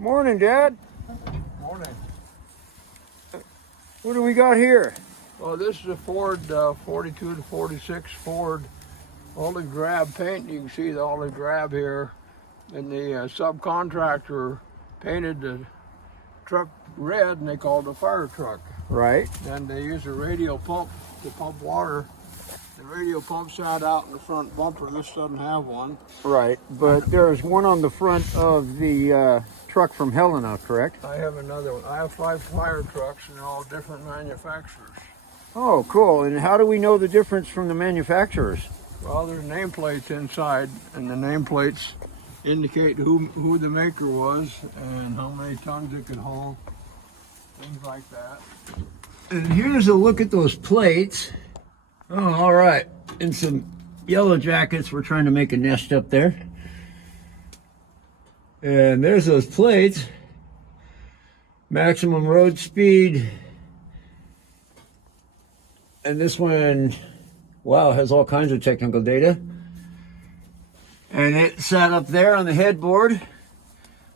Morning, Dad. Morning. What do we got here? Well, this is a Ford 42 to 46 Ford olive drab paint. You can see the olive drab here. And the subcontractor painted the truck red, and they called it a fire truck. Right. Then they use a radial pump to pump water. The radial pump sat out in the front bumper. This doesn't have one. Right, but there's one on the front of the truck from Helena, correct? I have another one. I have 5 fire trucks, and they're all different manufacturers. Oh, cool. And how do we know the difference from the manufacturers? Well, there's nameplates inside, and the nameplates indicate who the maker was and how many tons it could haul, things like that. And here's a look at those plates. Oh, all right. And some yellow jackets. We're trying to make a nest up there. And there's those plates. Maximum road speed. And this one, wow, has all kinds of technical data. And it sat up there on the headboard.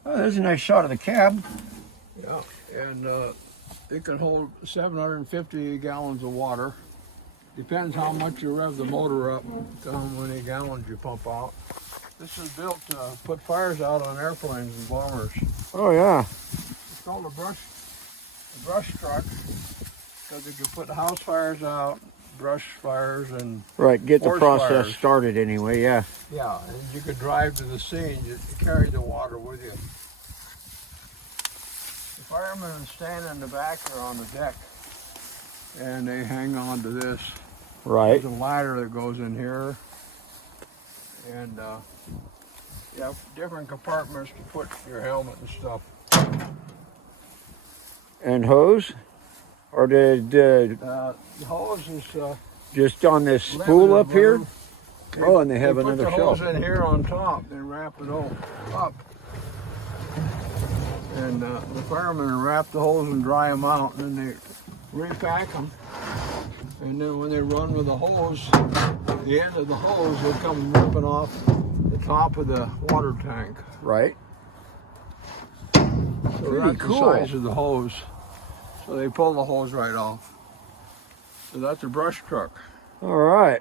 Oh, there's a nice shot of the cab. Yeah, and it can hold 750 gallons of water. Depends how much you rev the motor up to how many gallons you pump out. This is built to put fires out on airplanes and bombers. Oh, yeah. It's called a brush truck because it can put house fires out, brush fires, and Right, get the forest process fires. started anyway, yeah. Yeah, and you could drive to the scene, you carry the water with you. The firemen stand in the back or on the deck, and they hang on to this. Right. There's a ladder that goes in here, and you have different compartments to put your helmet and stuff. And hose? Or did The hose is just on this spool limited up here? rubber. Oh, and they have another put the shelf. hose in here on top, they wrap it all up. And the firemen wrap the hose and dry them out, and then they repack them. And then when they run with the hose, the end of the hose will come ripping off the top of the water tank. Right. So Pretty that's cool. the size of the hose. So they pull the hose right off. So that's a brush truck. All right.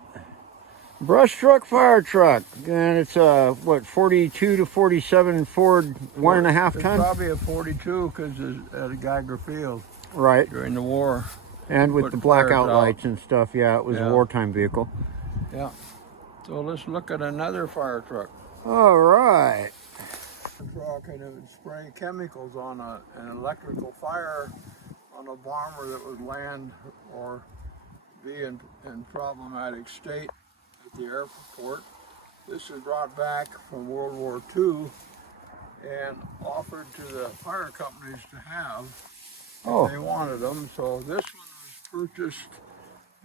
Brush truck, fire truck. And it's what, 42 to 47 Ford 1.5 It's ton? probably a 42 because it's at a Geiger Field Right. during the war. And with Put the blackout fires out. lights and stuff, yeah, it was Yeah. a wartime vehicle. Yeah. So let's look at another fire truck. All right. Truck, and it would spray chemicals on an electrical fire on a bomber that would land or be in problematic state at the airport. This is brought back from World War II and offered to the fire companies to have if Oh. they wanted them. So this one was purchased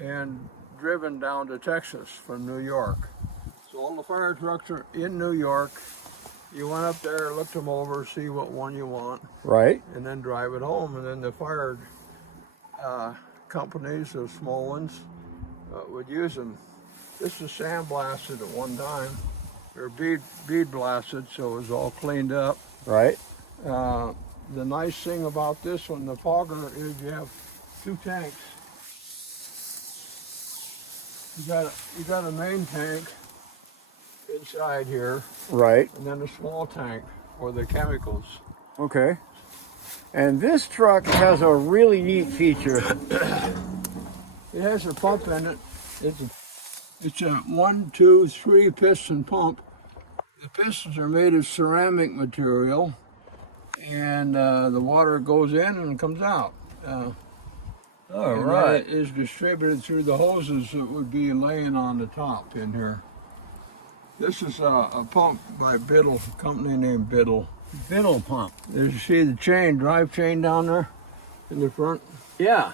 and driven down to Texas from New York. So all the fire trucks are in New York. You went up there, looked them over, see what one you want, Right. and then drive it home. And then the fire companies, the small ones, would use them. This was sandblasted at one time, or bead blasted, so it was all cleaned up. Right. The nice thing about this one, the fogger, is you have 2 tanks. You got a main tank inside here, Right. and then a small tank for the chemicals. Okay. And this truck has a really neat feature. It has a pump in it. It's a 1, 2, 3 piston pump. The pistons are made of ceramic material, and the water goes in and comes out. All And right. that is distributed through the hoses that would be laying on the top in here. This is a pump by Biddle, a company named Biddle. Biddle pump. There's, you see the chain, drive chain down there in the front? Yeah.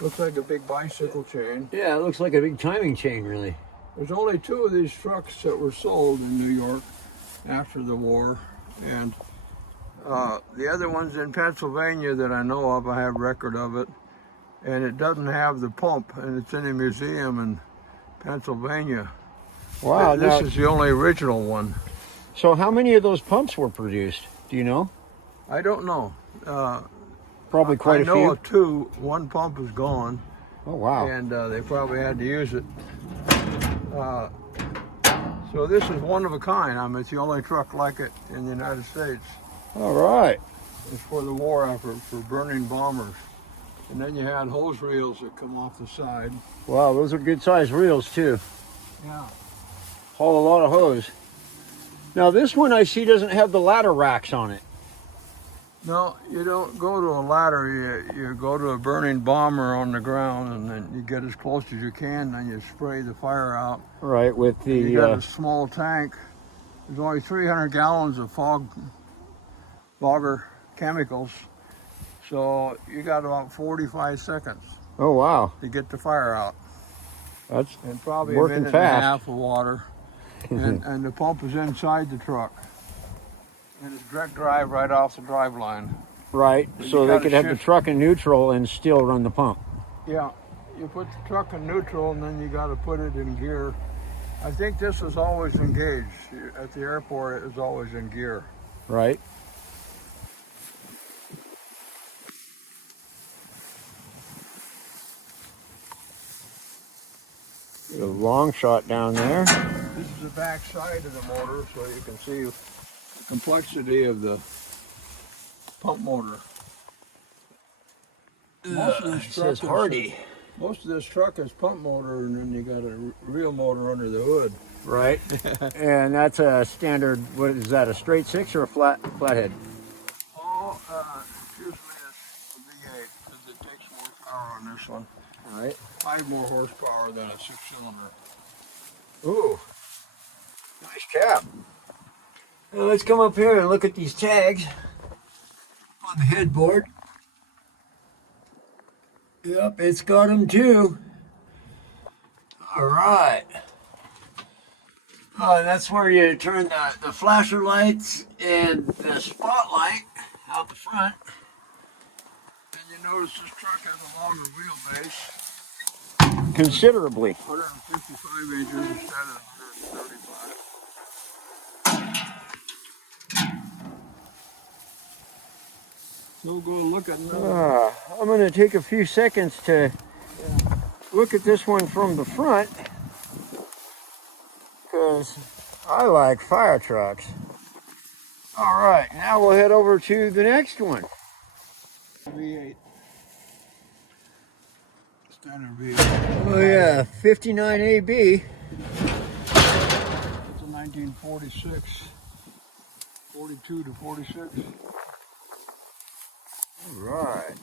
Looks like a big bicycle chain. Yeah, it looks like a big timing chain, really. There's only 2 of these trucks that were sold in New York after the war, and the other one's in Pennsylvania that I know of. I have record of it, and it doesn't have the pump, and it's in a museum in Pennsylvania. Wow. This is the only original one. So how many of those pumps were produced? Do you know? I don't know. Probably quite I a know few. of two. One pump is gone, Oh, wow. and they probably had to use it. So this is one of a kind. I mean, it's the only truck like it in the United States. All right. It's for the war effort, for burning bombers. And then you had hose reels that come off the side. Wow, those are good sized reels too. Yeah. Haul a lot of hose. Now this one I see doesn't have the ladder racks on it. No, you don't go to a ladder. You go to a burning bomber on the ground, and then you get as close as you can. Then you spray the fire out. Right, with the You got a small tank. There's only 300 gallons of fogger chemicals, so you got about 45 seconds oh wow, to get the fire out, that's and probably a working minute and a fast. half of water. And the pump is inside the truck, and it's direct drive right off the drive line. Right, But so you they gotta could have the shift. truck in neutral and still run the pump. Yeah, you put the truck in neutral, and then you got to put it in gear. I think this is always engaged. At the airport, it is always in gear. Right. A long shot down there. This is the back side of the motor, so you can see the complexity of the pump motor. Most of this It truck says Hardy. Most of this truck is pump motor, and then you got a real motor under the hood. Right. And that's a standard, what is that, a straight six or a flathead? Oh, usually it's a V8 because it takes more power on this one. All right. 5 more horsepower than a 6-cylinder. Ooh, nice cab. Now let's come up here and look at these tags on the headboard. Yep, it's got them too. All right. And that's where you turn the flasher lights and the spotlight out the front. And you notice this truck has a longer wheelbase, Considerably. 155 inches instead of 135. So we'll go look at another. I'm going to take a few seconds to look at this one from the front because I like fire trucks. All right, now we'll head over to the next one. V8. Standard V8. Oh yeah, 59 AB. It's a 1946, 42 to 46. All right.